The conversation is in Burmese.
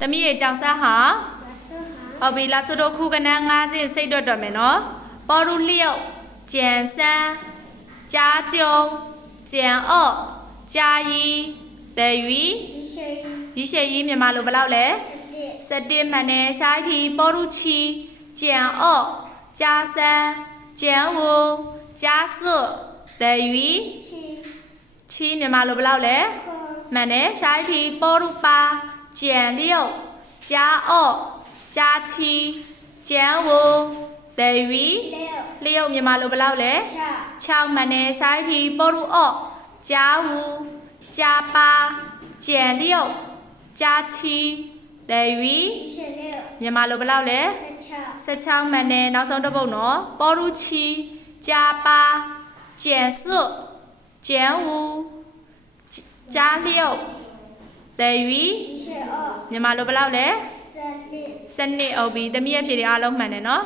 သမီးရဲ့ကြောင်စားဟာဟုတ်ပြီလားဆိုတော့ခုကနန်း9စင်းစိတ်တော့မယ်နော်ပေါ်ရူလျော့ကျန်ဆန်းကြားကျုံကျန်အော့ကြားရီတယ်ယူရီရှေရီမြန်မာလိုဘယ်လောက်လဲ17မှန်တယ်ရှားတီပေါ်ရူချီကျန်အော့ကြားဆန်းကျန်ဝကြားစွတ်တယ်ယူချီမြန်မာလိုဘယ်လောက်လဲမှန်တယ်ရှားတီပေါ်ရူပါကျန်လျော့ကြားအော့ကြားချီကျန်ဝတယ်ယူလျော့မြန်မာလိုဘယ်လောက်လဲ6မှန်တယ်ရှားတီပေါ်ရူအော့ကြားဝကြားပါကျန်လျော့ကြားချီတယ်ယူမြန်မာလိုဘယ်လောက်လဲ16မှန်တယ်နောက်ဆုံးတစ်ပုဒ်နော်ပေါ်ရူချီကြားပါကျန်စွတ်ကျန်ဝကြားလျော့တယ်ယူမြန်မာလိုဘယ်လောက်လဲစနစ်ဟုတ်ပြီသမီးရဲ့ဖြေတွေအားလုံးမှန်တယ်နော်